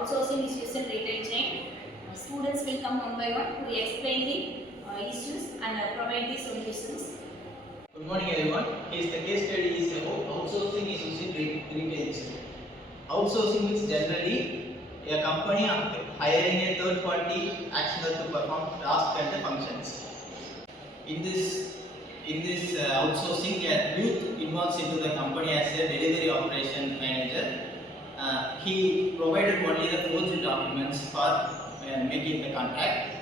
outsourcing issues in retail chain. Students will come one by one to explain the issues and provide the solutions. Good morning everyone. Here is the case study is about outsourcing issues in retail chain. Outsourcing means generally a company hiring a third party actioner to perform tasks and functions. In this outsourcing, a youth involves into the company as a delivery operation manager. He provided only the forged documents for making the contract.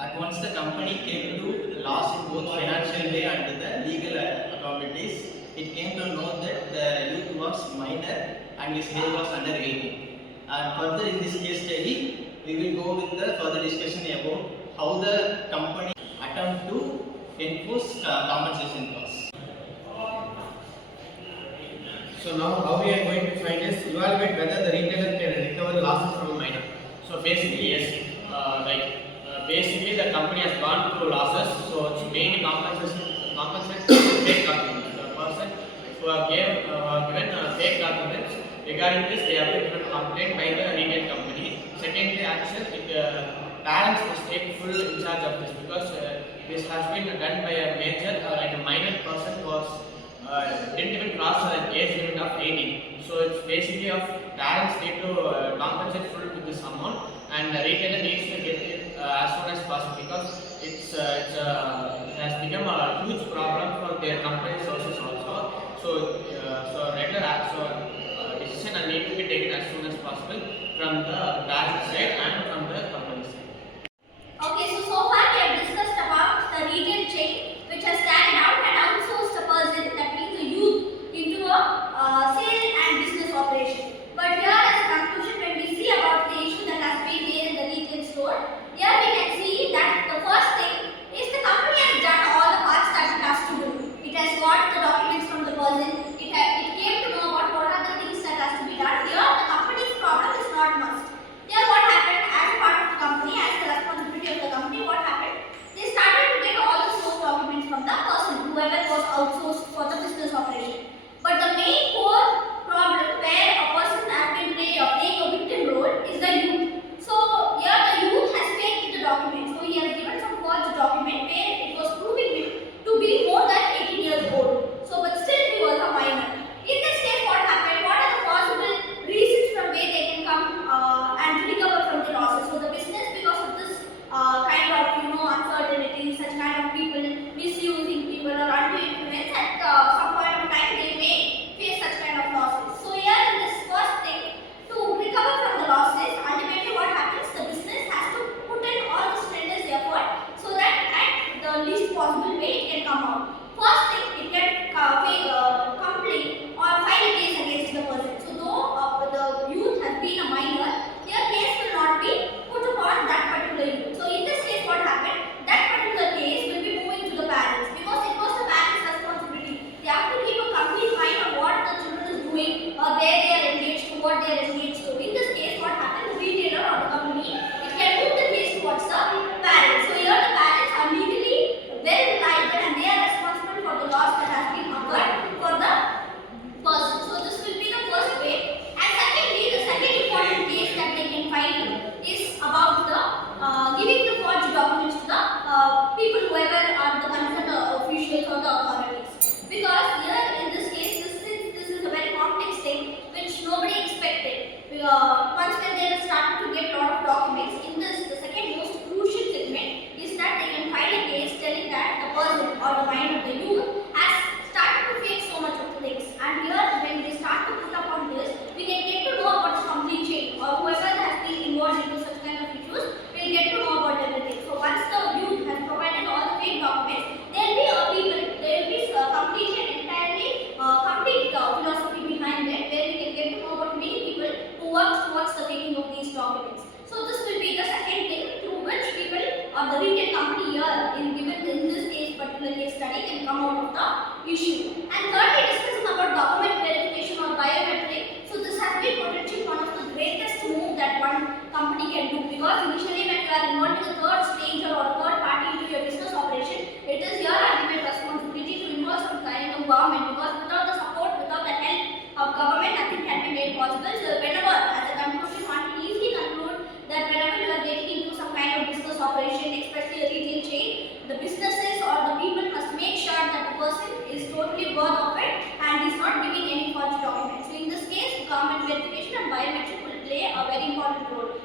At once the company came to loss in both financial way and the legal accountabilities. It came to know that the youth was minor and his age was under 18. And further in this case study, we will go with the further discussion about how the company attempt to enforce compensation costs. So now how we are going to find is evaluate whether the retailer can recover losses from a minor. So basically yes, basically the company has gone through losses, so it's mainly compensate fake documents. The person who have given fake documents, regarding this they have been given complaint by the retail company. Secondly, action, parents must take full in charge of this, because this has been done by a major a minor person who was didn't even cross an age limit of 18. So it's basically of parents need to compensate full to this amount, and the retailer needs to get it as soon as possible, because it has become a huge problem for their company sources also. So decision need to be taken as soon as possible from the parent side and from the company side. Okay, so far we have discussed about the retail chain which has carried out and outsourced a person, that means a youth, into a sale and business operation. But here as a conclusion, when we see about the issue that has been there in the retail store, here we can see that the first thing is the company has done all the parts that it has to do. It has got the documents from the person, it came to know about what are the things that has to be done. Here the company's problem is not must. Here what happened, as a part of the company, as the responsibility of the company, what happened? They started to get all the source documents from the person, whoever was outsourced for the business operation. But the main core problem where a person has been playing a victim role is the youth. So here the youth has faked the document. So he has given some false document where it was proving him to be more than 18 years old. So but still he was a minor. In this case, what happened? What are the possible reasons from where they can come and recover from the losses? So the business, because of this kind of uncertainty, such kind of people misusing people or undue influence, at some point of time they may face such kind of losses. So here in this first thing, to recover from the losses, ultimately what happens? The business has to put in all the strenuous effort so that at the least possible way it can come out. First thing, it can complain or file a case against the person. So though the youth has been a minor, their case will not be put upon that particular youth. So in this case, what happened? That particular case will be moving to the parents, because it was the parents' responsibility. They have to keep a complete mind of what the children is doing, or where they are engaged to, what they are engaged to. In this case, what happens? The retailer or the company, it can move the case towards the parents. So here the parents are legally very liable and they are responsible for the loss that has been occurred for the person. So this will be the first way. And secondly, the second important case that they can file is about the giving the forged documents to the people, whoever are the concerned officials or the authorities. Because here in this case, since this is a very complex thing which nobody expected. Once when they started to get a lot of documents, in this the second most crucial segment is that they can file a case telling that the person or the mind of the youth has started to fake so much of things. And here when they start to put up on this, we can get to know about the complete chain, or whoever has been involved into such kind of issues will get to know about everything. So once the youth has provided all the fake documents, there will be completely and entirely complete philosophy behind it, where we can get to know about many people who work towards the faking of these documents. So this will be the second thing through which people or the retail company here in this case, particular case study, can come out of the issue. And thirdly, discussing about document verification or biometric. So this has been potentially one of the greatest move that one company can do, because initially when you are involved in a third stranger or a third party into your business operation, it is your ultimate responsibility to involve some kind of government, because without the support, without the help of government, nothing can be made possible. So whenever, as a conclusion, and biometric will play a very important role.